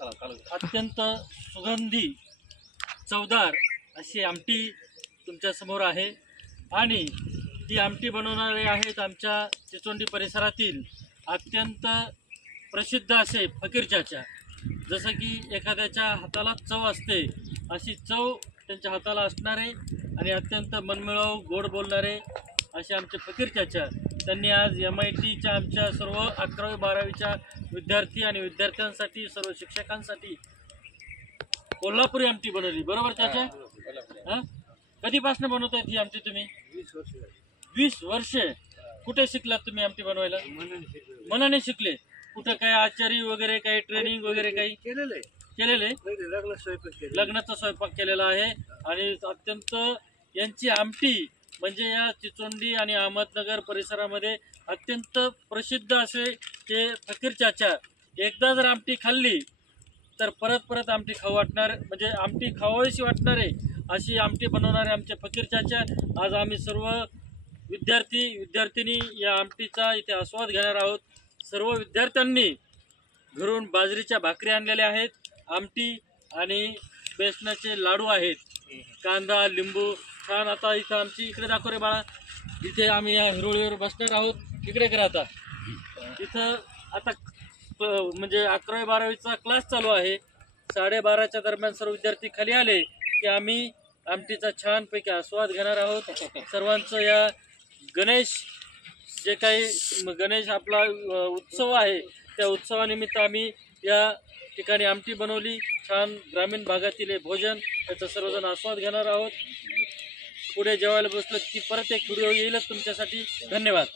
अत्यंत सुगंधी चवदार अशी आमटी तुमच्या समोर आहे आणि ती आमटी बनवणारे आहेत आमच्या चिचोंडी परिसरातील अत्यंत प्रसिद्ध असे फकीर चाचा। जसं की एखाद्याच्या हाताला चव असते अशी चव त्यांच्या हाताला असणारे आणि अत्यंत मनमिळावू गोड बोलणारे असे आमचे फकीर चाचा। त्यांनी आज MITच्या आमच्या सर्व 11वी 12वीच्या विद्यार्थी आणि विद्यार्थ्यांसाठी सर्व शिक्षकांसाठी कोल्हापुरी आमटी बनवली। बरोबर चाचा? हां, कधीपासून बनवताय ही आमटी तुम्ही? 20 वर्षे। कुठे शिकलात तुम्ही आमटी बनवायला? मनाने शिकले। कुठे काही आचारी वगैरे काही ट्रेनिंग वगैरे काही केलेले? लग्नाचा स्वयंपाक केलेला आहे आणि अत्यंत यांची आमटी म्हणजे या चिचोंडी आणि अहमदनगर परिसरामध्ये अत्यंत प्रसिद्ध असे ते फकीर चाचा। एकदा जर आमटी खाल्ली तर परत परत आमटी खाऊ वाटणार, म्हणजे आमटी खावावीशी वाटणारे अशी आमटी बनवणारे आमचे फकीर चाचा। आज आम्ही सर्व विद्यार्थिनी या आमटीचा इथे आस्वाद घेणार आहोत। सर्व विद्यार्थ्यांनी घरून बाजरीच्या भाकरी आणलेल्या आहेत, आमटी आणि बेसनाचे लाडू आहेत, कांदा लिंबू छान। आता इथं आमची इकडे दाखव रे बाळा, इथे आम्ही या हिरोळीवर बसणार आहोत। इकडे करा आता। इथं आता म्हणजे 11वी 12वीचा क्लास चालू आहे। 12:30च्या दरम्यान सर्व विद्यार्थी खाली आले की आम्ही आमटीचा छानपैकी आस्वाद घेणार आहोत। सर्वांचं या गणेश जे काही गणेश आपला उत्सव आहे त्या उत्सवानिमित्त आम्ही या ठिकाणी आमटी बनवली। छान ग्रामीण भागातील हे भोजन याचा सर्वजण आस्वाद घेणार आहोत। पुढे जेवायला बसलो की परत एक व्हिडिओ येईलच तुमच्यासाठी। धन्यवाद।